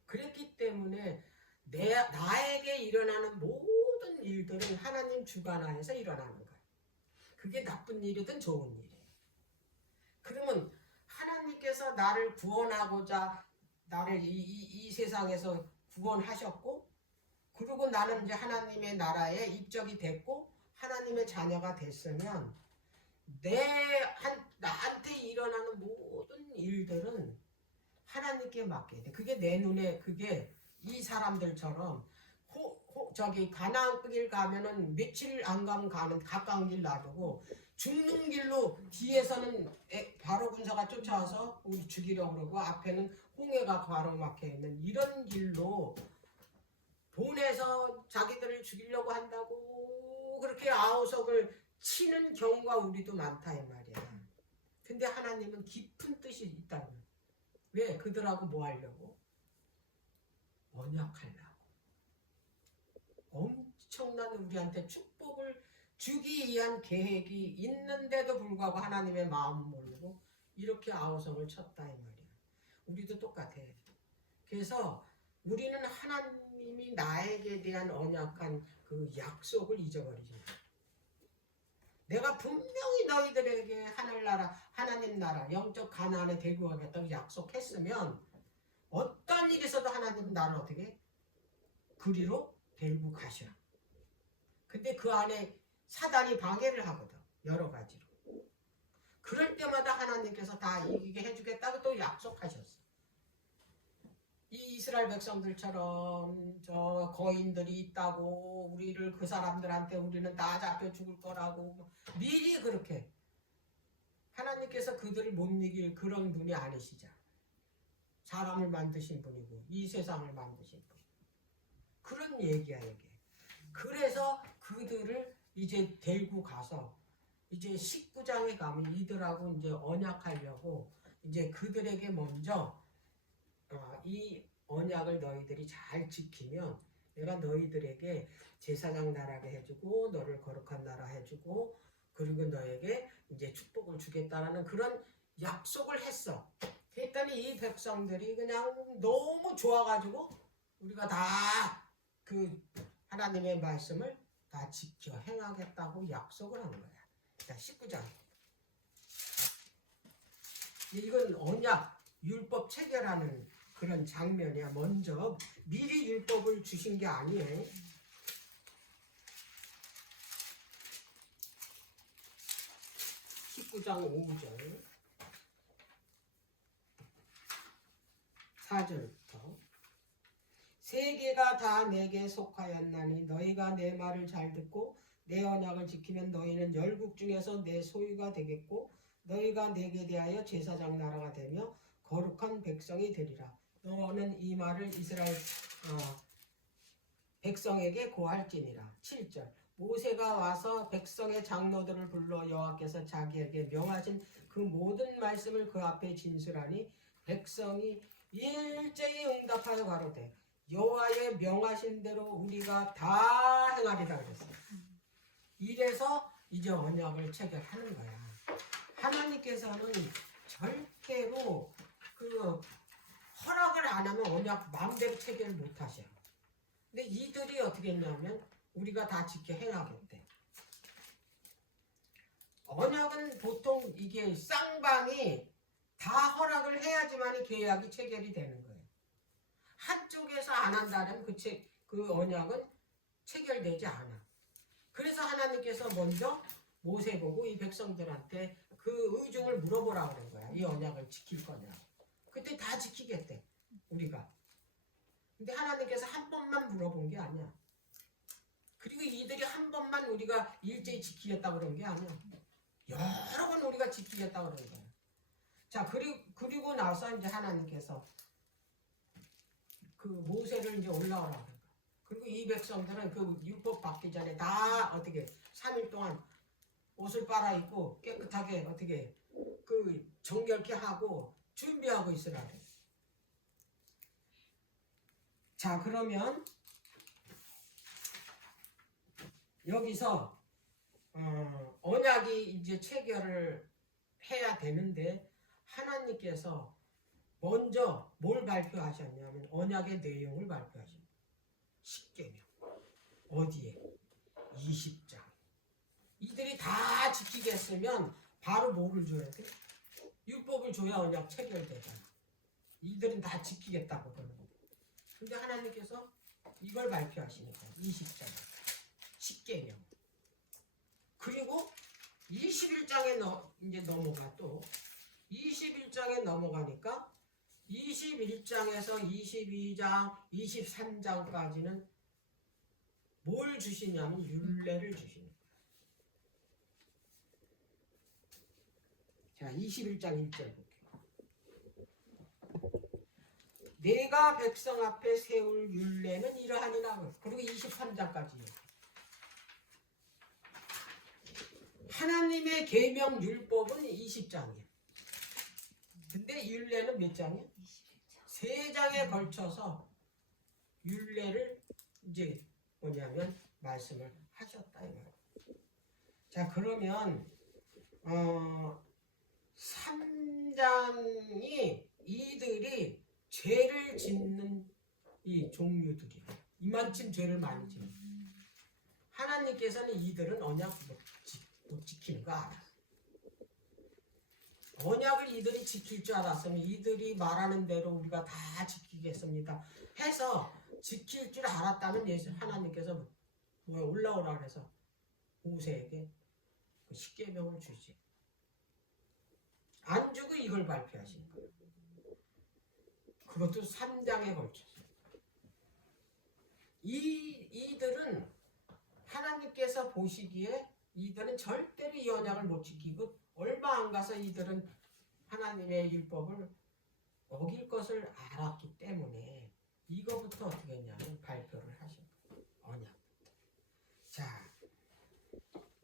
그랬기 때문에 나에게 일어나는 모든 일들은 하나님 주관하에서 일어나는 거야. 그게 나쁜 일이든 좋은 일이에요. 그러면 하나님께서 나를 구원하고자 나를 이 세상에서 구원하셨고 그리고 나는 이제 하나님의 나라에 입적이 됐고 하나님의 자녀가 됐으면 나한테 일어나는 모든 일들은 하나님께 맡겨야 돼. 그게 내 눈에 그게 이 사람들처럼 저기 가나안 길 가면은 며칠 안 가면 가는 가까운 길 놔두고 죽는 길로 뒤에서는 바로 군사가 쫓아와서 우리 죽이려고 그러고 앞에는 홍해가 가로막혀 있는 이런 길로 보내서 자기들을 죽이려고 한다고 그렇게 아우성을 치는 경우가 우리도 많다 이 말이야. 근데 하나님은 깊은 뜻이 있다는 거야. 왜? 그들하고 뭐 하려고? 언약하려고. 엄청난 우리한테 축복을 주기 위한 계획이 있는데도 불구하고 하나님의 마음을 모르고 이렇게 아우성을 쳤다 이 말이야. 우리도 똑같아. 그래서 우리는 하나님이 나에게 대한 언약한 그 약속을 잊어버리지 마. 내가 분명히 너희들에게 하나님 나라, 영적 가나안에 데리고 가겠다고 약속했으면 어떤 일이 있어도 하나님 나를 어떻게 그리로 데리고 가셔. 근데 그 안에 사단이 방해를 하거든. 여러 가지로. 그럴 때마다 하나님께서 다 이기게 해주겠다고 또 약속하셨어. 이 이스라엘 백성들처럼 저 거인들이 있다고 우리를 그 사람들한테 우리는 다 잡혀 죽을 거라고 미리 그렇게 하나님께서 그들을 못 이길 그런 분이 아니시잖아. 사람을 만드신 분이고 이 세상을 만드신 분. 그런 얘기야 이게. 그래서 그들을 이제 데리고 가서 이제 19장에 가면 이들하고 이제 언약하려고 이제 그들에게 먼저 이 언약을 너희들이 잘 지키면 내가 너희들에게 제사장 나라게 해주고 너를 거룩한 나라 해주고 그리고 너에게 이제 축복을 주겠다라는 그런 약속을 했어. 그랬더니 이 백성들이 그냥 너무 좋아가지고 우리가 다 그 하나님의 말씀을 다 지켜 행하겠다고 약속을 한 거야. 자, 19장. 이건 언약, 율법 체결하는 그런 장면이야. 먼저 미리 율법을 주신 게 아니에요. (19장 5절) 4절부터 세계가 다 내게 속하였나니 너희가 내 말을 잘 듣고 내 언약을 지키면 너희는 열국 중에서 내 소유가 되겠고 너희가 내게 대하여 제사장 나라가 되며 거룩한 백성이 되리라. 너는 이 말을 이스라엘 백성에게 고할지니라. 7절 모세가 와서 백성의 장로들을 불러 여호와께서 자기에게 명하신 그 모든 말씀을 그 앞에 진술하니 백성이 일제히 응답하여 가로되 여호와의 명하신 대로 우리가 다 행하리라 그랬어요. 이래서 이제 언약을 체결하는 거야. 하나님께서는 절대로 그 허락을 안 하면 언약 마음대로 체결 못 하셔. 근데 이들이 어떻게 했냐면 우리가 다 지켜 행하겠대. 언약은 보통 이게 쌍방이 다 허락을 해야지만 계약이 체결이 되는 거예요. 한쪽에서 안 한다면 그 언약은 체결되지 않아. 그래서 하나님께서 먼저 모세 보고 이 백성들한테 그 의중을 물어보라 그런 거야. 이 언약을 지킬 거냐. 그때 다 지키겠대. 우리가. 근데 하나님께서 한 번만 물어본 게 아니야. 그리고 이들이 한 번만 우리가 일제히 지키겠다 그런 게 아니야. 여러 번 우리가 지키겠다 그런 거야. 자, 그리고 나서 이제 하나님께서 그 모세를 이제 올라오라 그러니까. 그리고 이 백성들은 그 율법 받기 전에 다 어떻게 3일 동안 옷을 빨아입고 깨끗하게 어떻게 그 정결케 하고 준비하고 있으라 그래. 자, 그러면 여기서 언약이 이제 체결을 해야 되는데 하나님께서 먼저 뭘 발표하셨냐면 언약의 내용을 발표하십니다. 십계명. 어디에? 20장. 이들이 다 지키겠으면 바로 뭐를 줘야 돼? 율법을 줘야 언약 체결되잖아. 이들은 다 지키겠다고 그러는 거야. 근데 하나님께서 이걸 발표하시니까 20장. 십계명. 그리고 21장에 이제 넘어가 또 21장에 넘어가니까 21장에서 22장, 23장까지는 뭘 주시냐면 율례를 주시는 거예요. 자, 21장 1절 볼게요. 내가 백성 앞에 세울 율례는 이러하니라. 그리고 23장까지요. 하나님의 계명 율법은 20장이에요. 근데 율례는 몇 장이에요? 3장에 걸쳐서 율례를 이제 뭐냐면 말씀을 하셨다 이 말이에요. 자, 그러면 3장이 이들이 죄를 짓는 이 종류들이야. 이만큼 죄를 많이 짓는. 하나님께서는 이들은 언약 못 지키는 거 알아. 언약을 이들이 지킬 줄 알았으면 이들이 말하는 대로 우리가 다 지키겠습니다 해서 지킬 줄 알았다면 예수 하나님께서 올라오라 그래서 모세에게 그 십계명을 주지. 안 주고 이걸 발표하신 거예요. 그것도 3장에 걸쳐서. 이들은 하나님께서 보시기에 이들은 절대로 이 언약을 못 지키고 얼마 안 가서 이들은 하나님의 율법을 어길 것을 알았기 때문에 이거부터 어떻게 했냐면 발표를 하신 거예요. 언약부터. 자,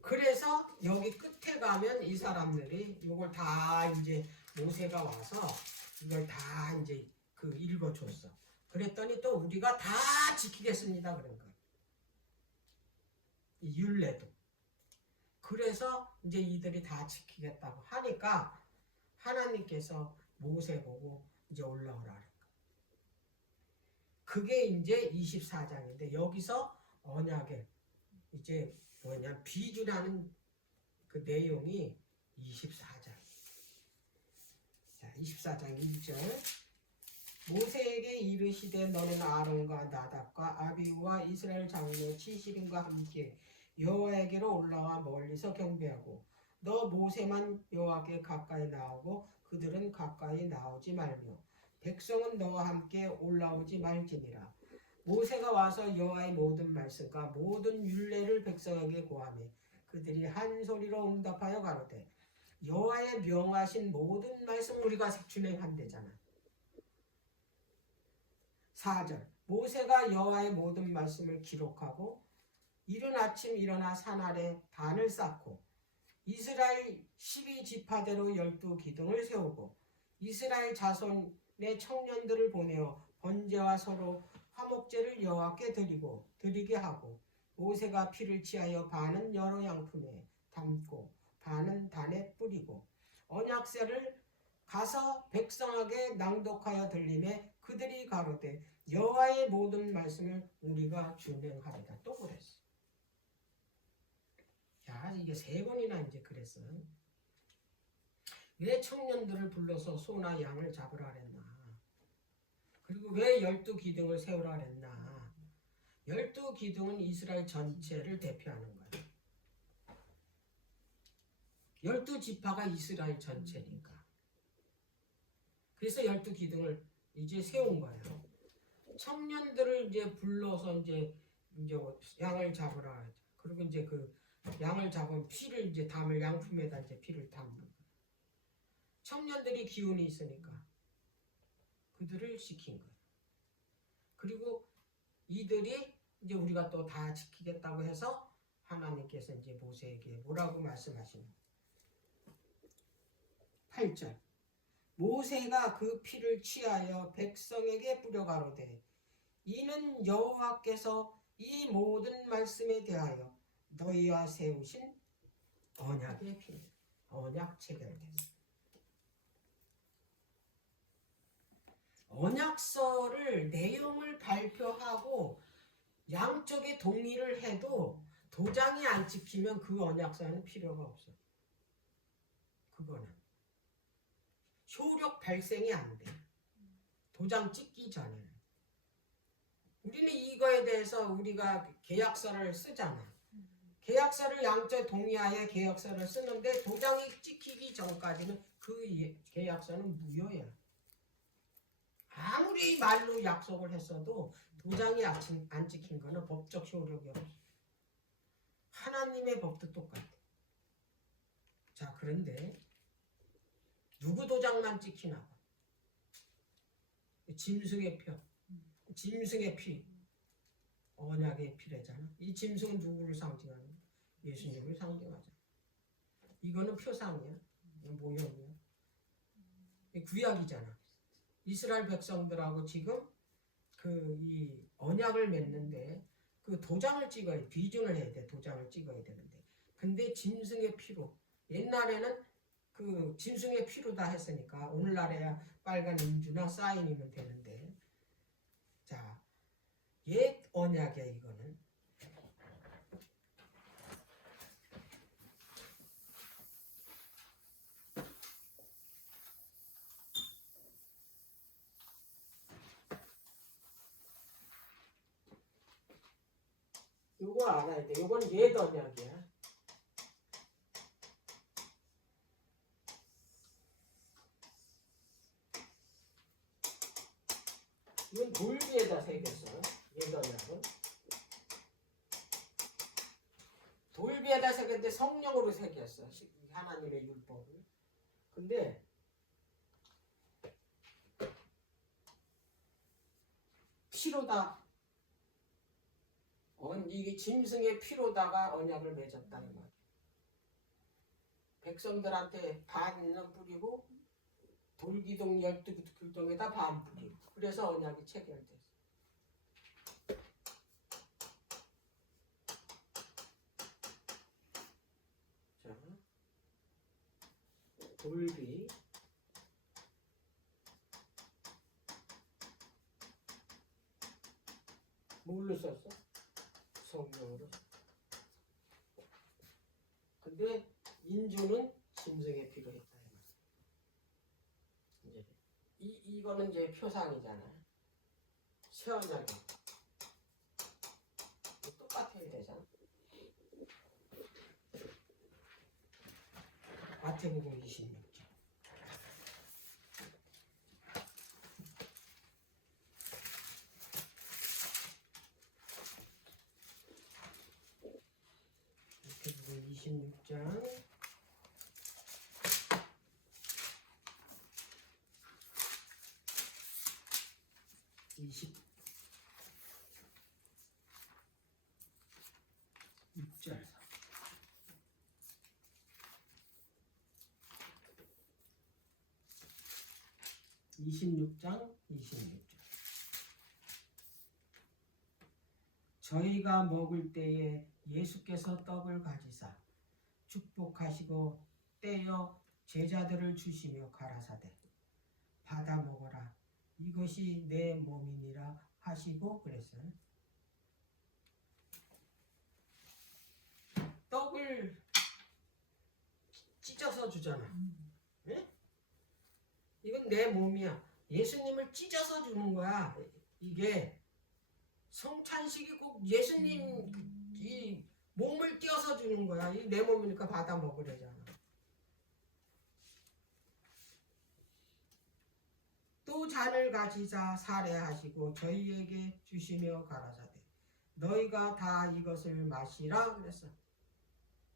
그래서 여기 끝에 가면 이 사람들이 이걸 다 이제 모세가 와서 이걸 다 이제 그 읽어줬어. 그랬더니 또 우리가 다 지키겠습니다 그런 거예요. 이 율례도. 그래서 이제 이들이 다 지키겠다고 하니까 하나님께서 모세 보고 이제 올라오라 그런 거예요. 그게 이제 24장인데 여기서 언약에 이제 뭐냐 비주라는 그 내용이 24장. 자, 24장 1절. 모세에게 이르시되 너는 아론과 나답과 아비후와 이스라엘 장로 70인과 함께 여호와에게로 올라와 멀리서 경배하고 너 모세만 여호와께 가까이 나오고 그들은 가까이 나오지 말며 백성은 너와 함께 올라오지 말지니라. 모세가 와서 여호와의 모든 말씀과 모든 율례를 백성에게 고하며 그들이 한 소리로 응답하여 가로되 여호와의 명하신 모든 말씀 우리가 준행한대잖아. 4절. 모세가 여호와의 모든 말씀을 기록하고 이른 아침 일어나 산 아래 단을 쌓고 이스라엘 12지파대로 12기둥을 세우고 이스라엘 자손의 청년들을 보내어 번제와 서로 화목제를 여호와께 드리게 하고 모세가 피를 취하여 반은 여러 양품에 담고 반은 단에 뿌리고 언약궤를 가서 백성에게 낭독하여 들리매 그들이 가로되 여호와의 모든 말씀을 우리가 준행하리라. 또 그랬어. 자, 이게 3번이나 이제 그랬어. 왜 청년들을 불러서 소나 양을 잡으라 그랬나? 그리고 왜 12기둥을 세우라 그랬나? 12기둥은 이스라엘 전체를 대표하는 거야. 12지파가 이스라엘 전체니까. 그래서 12기둥을 이제 세운 거예요. 청년들을 이제 불러서 이제 양을 잡으라 하죠. 그리고 이제 그 양을 잡은 피를 이제 담을 양품에다 이제 피를 담는 거예요. 청년들이 기운이 있으니까 그들을 시킨 거예요. 그리고 이들이 이제 우리가 또 다 지키겠다고 해서 하나님께서 이제 모세에게 뭐라고 말씀하시는 거예요. 8절. 모세가 그 피를 취하여 백성에게 뿌려 가로되 이는 여호와께서 이 모든 말씀에 대하여 너희와 세우신 언약의 피. 언약 체결됐어. 언약서를 내용을 발표하고 양쪽에 동의를 해도 도장이 안 찍히면 그 언약서는 필요가 없어. 그거는 효력 발생이 안 돼. 도장 찍기 전에는. 우리는 이거에 대해서 우리가 계약서를 쓰잖아. 계약서를 양쪽 동의하에 계약서를 쓰는데 도장이 찍히기 전까지는 그 계약서는 무효야. 아무리 말로 약속을 했어도 도장이 안 찍힌 거는 법적 효력이 없어. 하나님의 법도 똑같아. 자, 그런데 누구 도장만 찍히나 봐. 짐승의 표, 짐승의 피, 언약의 피래잖아. 이 짐승은 누구를 상징하는 거야? 예수님을 상징하잖아. 이거는 표상이야. 모형이야. 구약이잖아. 이스라엘 백성들하고 지금 이 언약을 맺는데 그 도장을 찍어야 돼. 비준을 해야 돼. 도장을 찍어야 되는데. 근데 짐승의 피로 옛날에는 그 짐승의 피로 다 했으니까 오늘날에야 빨간 인주나 사인이면 되는데, 자, 옛 언약이야 이거는. 요거 알아야 돼. 요건 옛 언약이야. 이건 돌비에다 새겼어요. 옛 언약은. 돌비에다 새겼는데 성령으로 새겼어. 하나님의 율법을. 근데 피로다. 이게 짐승의 피로다가 언약을 맺었다는 말이야. 백성들한테 반은 뿌리고 돌기둥 12기둥에다 반 뿌리고, 그래서 언약이 체결됐어. 자, 돌비. 뭘로 썼어? 성령으로. 근데 인주는 짐승의 피로 했다. 이제 이거는 이제 표상이잖아. 새 언약이 똑같아야 되잖아. 마태복음 26장. 마태복음 26장 26절. 26장 26절. 저희가 먹을 때에 예수께서 떡을 가지사 축복하시고 떼어 제자들을 주시며 가라사대 받아 먹어라 이것이 내 몸이니라 하시고 그랬어요. 떡을 찢어서 주잖아. 네? 이건 내 몸이야. 예수님을 찢어서 주는 거야. 이게 성찬식이 꼭 예수님 이 몸을 띄어서 주는 거야. 이 내 몸이니까 받아 먹으래잖아. 또 잔을 가지사 살해하시고 저희에게 주시며 가라사대 너희가 다 이것을 마시라 그랬어.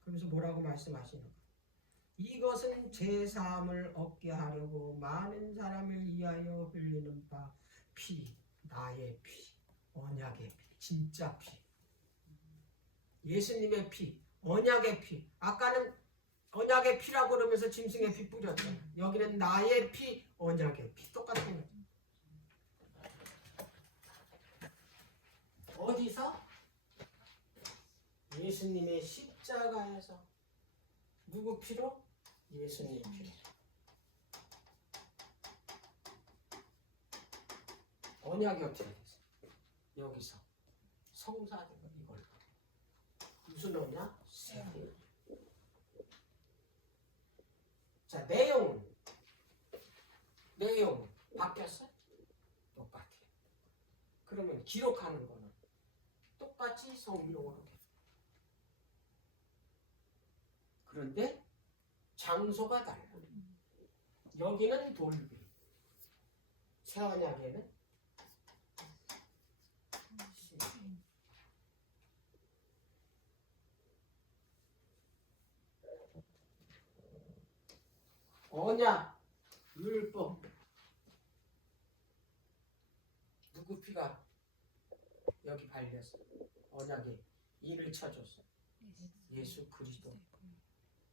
그러면서 뭐라고 말씀하시는 거야? 이것은 제 사함을 얻게 하려고 많은 사람을 위하여 흘리는 바 피, 나의 피, 언약의 피, 진짜 피, 예수님의 피, 언약의 피. 아까는 언약의 피라고 그러면서 짐승의 피 뿌렸잖아. 여기는 나의 피, 언약의 피. 똑같은 거죠. 어디서? 예수님의 십자가에서. 누구 피로? 예수님의 피로. 언약이 어떻게 됐어? 여기서 성사된 이걸로. 무슨 언약? 새 언약. 자, 내용 바뀌었어? 똑같아. 그러면 기록하는 거는 똑같이 성경으로 돼. 그런데 장소가 달라. 여기는 돌비, 새 언약에는 언약, 율법. 누구 피가 여기 발렸어? 언약에 인을 쳐줬어. 예수 그리스도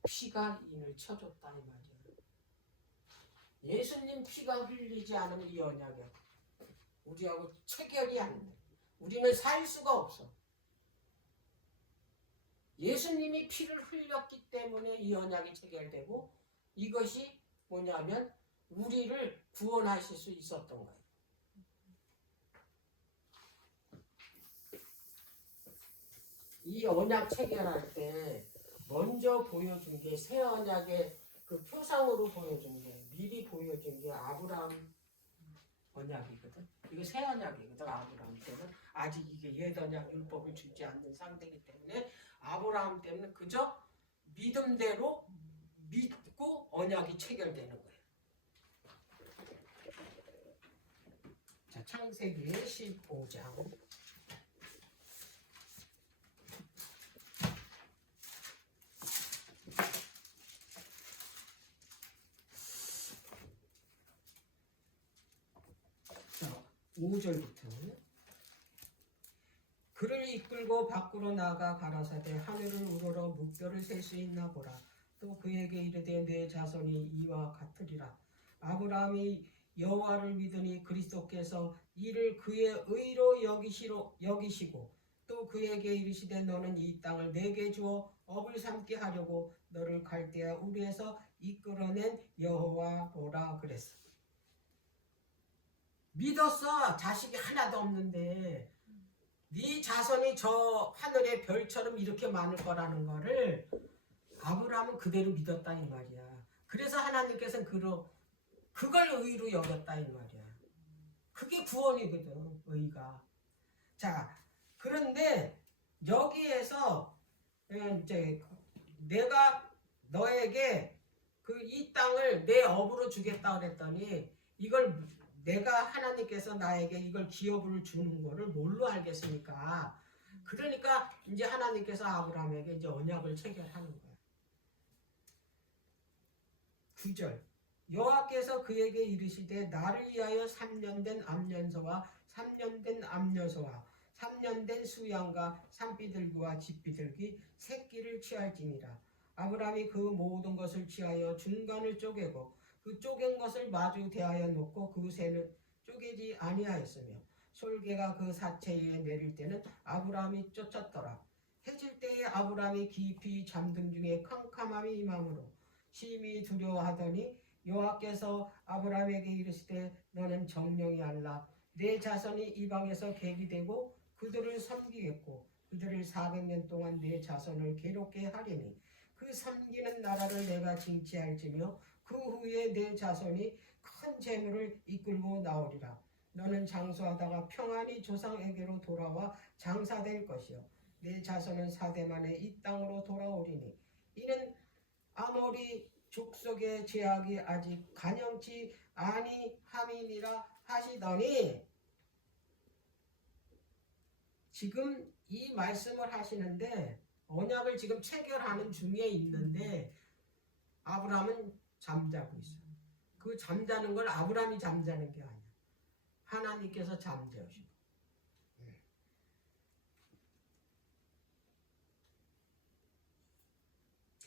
피가 인을 쳐줬다 이 말이야. 예수님 피가 흘리지 않으면 이 언약이야. 우리하고 체결이 안 돼. 우리는 살 수가 없어. 예수님이 피를 흘렸기 때문에 이 언약이 체결되고 이것이 뭐냐면 우리를 구원하실 수 있었던 거예요. 이 언약 체결할 때 먼저 보여준 게 새 언약의 그 표상으로 보여준 게 미리 보여준 게 아브라함 언약이거든. 이거 새 언약이거든. 아브라함 때는 아직 이게 옛 언약 율법을 주지 않는 상태이기 때문에 아브라함 때는 그저 믿음대로 믿고 언약이 체결되는 거예요. 자, 창세기 15장. 자, 5절부터. 그를 이끌고 밖으로 나가 가라사대 하늘을 우러러 묵별을 셀 수 있나 보라. 또 그에게 이르되 내 자손이 이와 같으리라. 아브라함이 여호와를 믿으니 그리스도께서 이를 그의 의로 여기시고 또 그에게 이르시되 너는 이 땅을 내게 주어 업을 삼게 하려고 너를 갈대아 우리에서 이끌어낸 여호와로라 그랬어. 믿었어. 자식이 하나도 없는데 네 자손이 저 하늘의 별처럼 이렇게 많을 거라는 거를 아브라함은 그대로 믿었다 이 말이야. 그래서 하나님께서는 그걸 의로 여겼다 이 말이야. 그게 구원이거든, 의가. 자, 그런데 여기에서 이제 내가 너에게 이 땅을 내 업으로 주겠다 그랬더니 이걸 내가 하나님께서 나에게 이걸 기업을 주는 거를 뭘로 알겠습니까? 그러니까 이제 하나님께서 아브라함에게 이제 언약을 체결하는 거야. 9절. 여호와께서 그에게 이르시되 나를 위하여 3년 된 암년서와 3년 된 암여서와 3년 된 수양과 산비둘기와 집비둘기 새끼를 취할지니라. 아브라함이 그 모든 것을 취하여 중간을 쪼개고 그 쪼갠 것을 마주 대하여 놓고 그 새는 쪼개지 아니하였으며 솔개가 그 사체 위에 내릴 때는 아브라함이 쫓았더라. 해질 때에 아브라함이 깊이 잠든 중에 캄캄함이 임함으로 심히 두려워하더니 여호와께서 아브라함에게 이르시되 너는 정령이 알라. 내 자손이 이방에서 객이 되고 그들을 섬기겠고 그들을 400년 동안 내 자손을 괴롭게 하리니 그 섬기는 나라를 내가 징치할지며 그 후에 내 자손이 큰 재물을 이끌고 나오리라. 너는 장수하다가 평안히 조상에게로 돌아와 장사될 것이요 내 자손은 4대 만에 이 땅으로 돌아오리니 이는 아모리 족속의 제약이 아직 간영치 아니함이니라 하시더니 지금 이 말씀을 하시는데 언약을 지금 체결하는 중에 있는데 아브라함은 잠자고 있어요. 그 잠자는 걸 아브라함이 잠자는 게 아니야. 하나님께서 잠재우시고.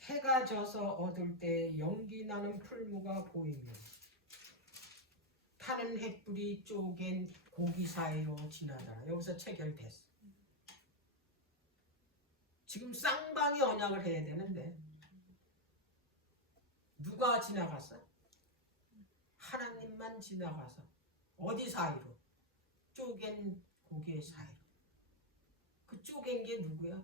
해가 져서 어둘 때 연기 나는 풀무가 보이며 타는 햇불이 쪼갠 고기 사이로 지나더라. 여기서 체결됐어. 지금 쌍방이 언약을 해야 되는데 누가 지나갔어? 하나님만 지나가서 어디 사이로? 쪼갠 고기 사이로. 그 쪼갠 게 누구야?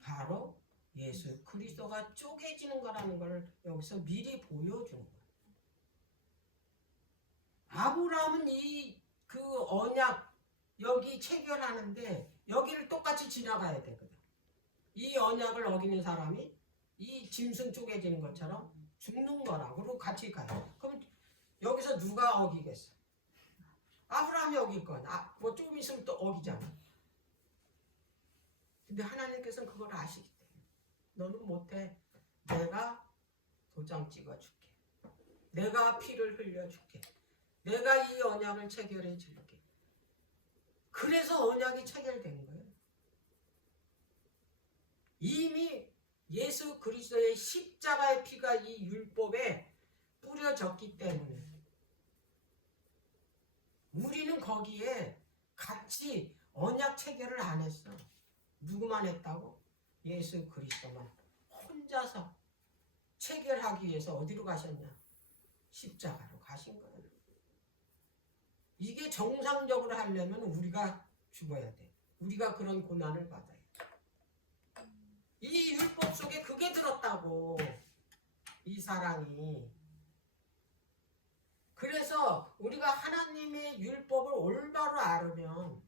바로 예수 그리스도가 쪼개지는 거라는 걸 여기서 미리 보여준 거야. 아브라함은 그 언약 여기 체결하는데 여기를 똑같이 지나가야 되거든. 이 언약을 어기는 사람이 이 짐승 쪼개지는 것처럼 죽는 거라고 같이 가요. 그럼 여기서 누가 어기겠어? 아브라함이 어길 건. 뭐 좀 있으면 또 어기잖아. 근데 하나님께서는 그걸 아시기 때문에 너는 못해. 내가 도장 찍어줄게. 내가 피를 흘려줄게. 내가 이 언약을 체결해 줄게. 그래서 언약이 체결된 거예요. 이미 예수 그리스도의 십자가의 피가 이 율법에 뿌려졌기 때문에 우리는 거기에 같이 언약 체결을 안 했어. 누구만 했다고? 예수 그리스도만 혼자서 체결하기 위해서 어디로 가셨냐? 십자가로 가신 거예요. 이게 정상적으로 하려면 우리가 죽어야 돼. 우리가 그런 고난을 받아야 돼. 이 율법 속에 그게 들었다고. 이 사랑이. 그래서 우리가 하나님의 율법을 올바로 알으면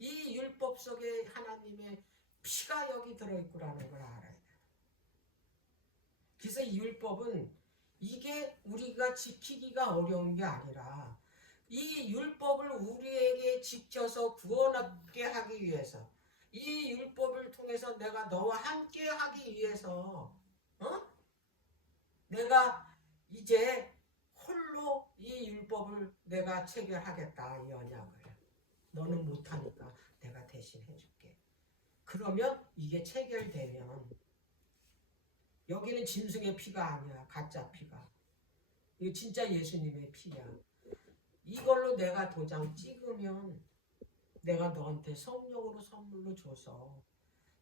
이 율법 속에 하나님의 피가 여기 들어있구라는 걸 알아야 돼. 그래서 이 율법은 이게 우리가 지키기가 어려운 게 아니라 이 율법을 우리에게 지켜서 구원하게 하기 위해서 이 율법을 통해서 내가 너와 함께 하기 위해서 내가 이제 홀로 이 율법을 내가 체결하겠다. 이 언약을. 너는 못하니까 내가 대신 해줄게. 그러면 이게 체결되면 여기는 짐승의 피가 아니야. 가짜 피가. 이거 진짜 예수님의 피야. 이걸로 내가 도장 찍으면 내가 너한테 성령으로 선물로 줘서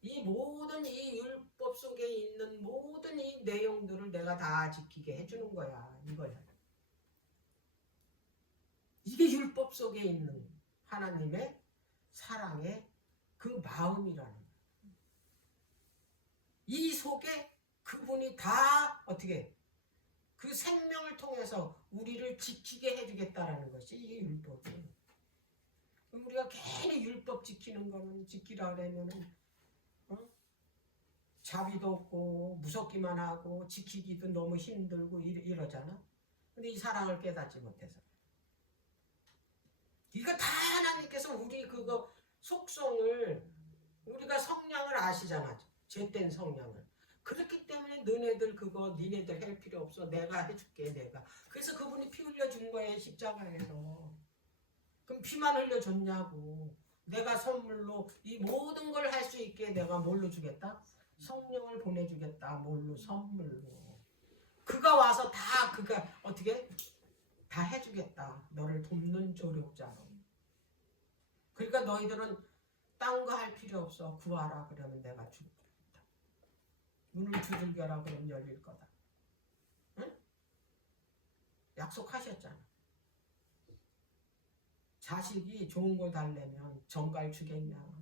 이 모든 이 율법 속에 있는 모든 이 내용들을 내가 다 지키게 해주는 거야. 이거야. 이게 율법 속에 있는 하나님의 사랑의 그 마음이라는 거야. 이 속에 그분이 다 어떻게 그 생명을 통해서 우리를 지키게 해주겠다라는 것이 이 율법이에요. 우리가 괜히 율법 지키는 거는 지키라 그러면은 자비도 없고 무섭기만 하고 지키기도 너무 힘들고 이러잖아. 근데 이 사랑을 깨닫지 못해서. 이거 다 하나님께서 우리 그거 속성을 우리가 성량을 아시잖아. 죄된 성량을. 그렇기 때문에 너네들 그거 니네들 할 필요 없어. 내가 해줄게. 내가. 그래서 그분이 피 흘려준 거예요. 십자가에서. 그럼 피만 흘려줬냐고. 내가 선물로 이 모든 걸 할 수 있게 내가 뭘로 주겠다? 성령을 보내주겠다. 뭘로? 선물로. 그가 와서 다 그가 어떻게? 다 해주겠다. 너를 돕는 조력자로. 그러니까 너희들은 딴 거 할 필요 없어. 구하라 그러면 내가 줄 거다. 문을 두들겨라 그러면 열릴 거다. 응? 약속하셨잖아. 자식이 좋은 거 달래면 정갈 주겠냐.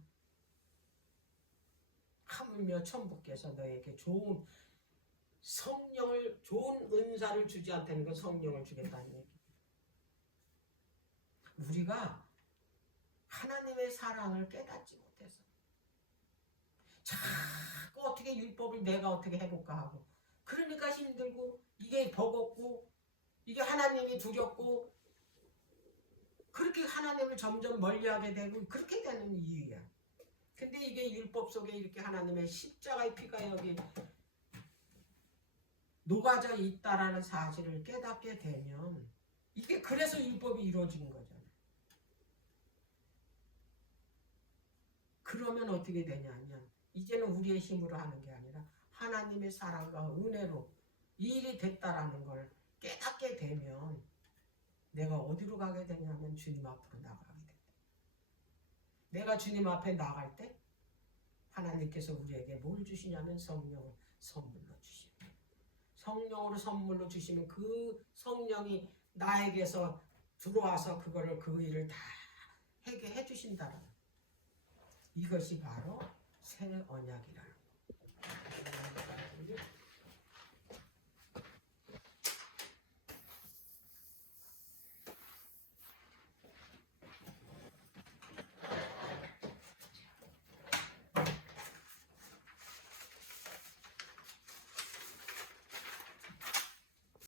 하물며 천부께서 너에게 좋은 성령을 좋은 은사를 주지 않다는 건 성령을 주겠다는 얘기. 우리가 하나님의 사랑을 깨닫지 못해서 자꾸 어떻게 율법을 내가 어떻게 해볼까 하고 그러니까 힘들고 이게 버겁고 이게 하나님이 두렵고 그렇게 하나님을 점점 멀리하게 되고 그렇게 되는 이유야. 근데 이게 율법 속에 이렇게 하나님의 십자가의 피가 여기 녹아져 있다라는 사실을 깨닫게 되면 이게 그래서 율법이 이루어진 거잖아. 그러면 어떻게 되냐면 이제는 우리의 힘으로 하는 게 아니라 하나님의 사랑과 은혜로 일이 됐다라는 걸 깨닫게 되면 내가 어디로 가게 되냐면 주님 앞으로 나가게 된다. 내가 주님 앞에 나갈 때 하나님께서 우리에게 뭘 주시냐면 성령을 선물로 주시면 성령으로 선물로 주시면 그 성령이 나에게서 들어와서 그거를 그 일을 다 하게 해주신다는 이것이 바로 새 언약이라는 거예요.